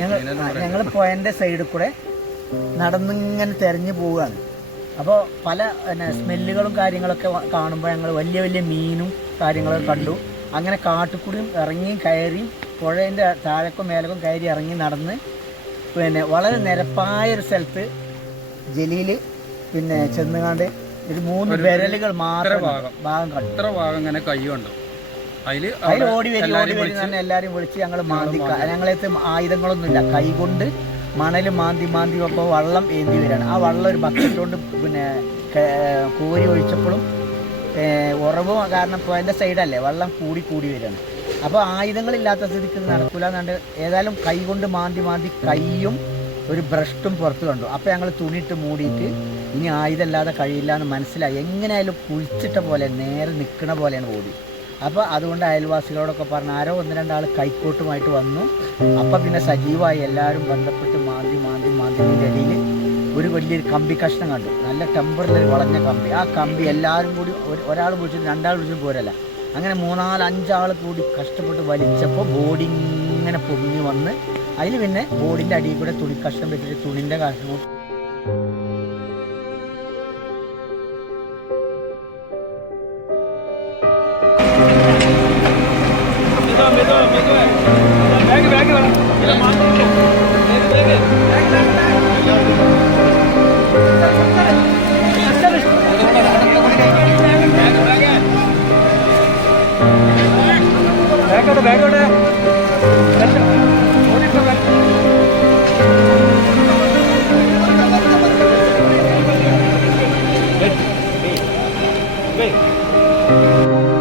ഞങ്ങൾ ഞങ്ങൾ പോയതിന്റെ സൈഡിൽ കൂടെ നടന്നിങ്ങനെ തെരഞ്ഞു പോവുകയാണ്. അപ്പോൾ പല പിന്നെ സ്മെല്ലുകളും കാര്യങ്ങളൊക്കെ കാണുമ്പോൾ ഞങ്ങൾ വലിയ വലിയ മീനും കാര്യങ്ങളൊക്കെ കണ്ടു. അങ്ങനെ കാട്ടുകൂടിയും ഇറങ്ങി കയറി പുഴേന്റെ താഴേക്കും മേലക്കും കയറി ഇറങ്ങി നടന്ന് പിന്നെ വളരെ നിരപ്പായ ഒരു സ്ഥലത്ത് ജലീൽ പിന്നെ ചെന്നുകാണ്ട് ഒരു മൂന്ന് വിരലുകൾ മാത്രം ഭാഗം. ഭാഗം കണ്ടു. ഇത്ര ഭാഗം ഇങ്ങനെ കൈ കണ്ടു. അതിൽ അതിൽ ഓടി വരും ഓടി വരും എല്ലാവരും വിളിച്ച് ഞങ്ങൾ മാന്തി ഞങ്ങളെത്ത് ആയുധങ്ങളൊന്നുമില്ല. കൈകൊണ്ട് മണൽ മാന്തി മാന്തി അപ്പോൾ വള്ളം ഏന്തി വരികയാണ് ആ വള്ളം ഒരു ഭക്ഷണത്തോണ്ട് പിന്നെ കോരി ഒഴിച്ചപ്പോഴും ഉറവ് കാരണം അതിന്റെ സൈഡല്ലേ വെള്ളം കൂടി കൂടി വരികയാണ് അപ്പോൾ ആയുധങ്ങളില്ലാത്ത സ്ഥിതിക്ക് നടക്കില്ല നടക്കൂല എന്നുണ്ട് ഏതായാലും കൈ കൊണ്ട് മാന്തി മാന്തി കൈയും ഒരു ബ്രഷ്ടും പുറത്ത് കണ്ടു. അപ്പോൾ ഞങ്ങൾ തുണിയിട്ട് മൂടിയിട്ട് ഇനി ആയുധമില്ലാതെ കഴിയില്ല എന്ന് മനസ്സിലായി. എങ്ങനെയായാലും കുഴിച്ചിട്ട പോലെ നേരെ നിൽക്കണ പോലെയാണ് ഓടി. അപ്പോൾ അതുകൊണ്ട് അയൽവാസികളോടൊക്കെ പറഞ്ഞ് ആരോ ഒന്ന് രണ്ടാൾ കൈക്കോട്ടുമായിട്ട് വന്നു. അപ്പോൾ പിന്നെ സജീവമായി എല്ലാവരും ബന്ധപ്പെട്ട് മാന്തി മാന്തി മാന്തിന്റെ ഇടയിൽ ഒരു വലിയൊരു കമ്പി കഷ്ണം കണ്ടു. നല്ല ടെമ്പറിൽ വളഞ്ഞ കമ്പി. ആ കമ്പി എല്ലാവരും കൂടി ഒരു ഒരാൾ പിടിച്ചിട്ട് രണ്ടാൾ പിടിച്ചിട്ട് പോരല്ല. അങ്ങനെ മൂന്നാൽ അഞ്ചാൾ കൂടി കഷ്ടപ്പെട്ട് വലിച്ചപ്പോൾ ബോഡി ഇങ്ങനെ പൊങ്ങി വന്ന് അതിൽ പിന്നെ ബോഡിന്റെ അടിയിൽ കൂടെ തുണി കഷ്ണം വെച്ചിട്ട് തുണിന്റെ കഷ്ണം ബാഗോട്ട് ബാഗോട്ട് Thank you.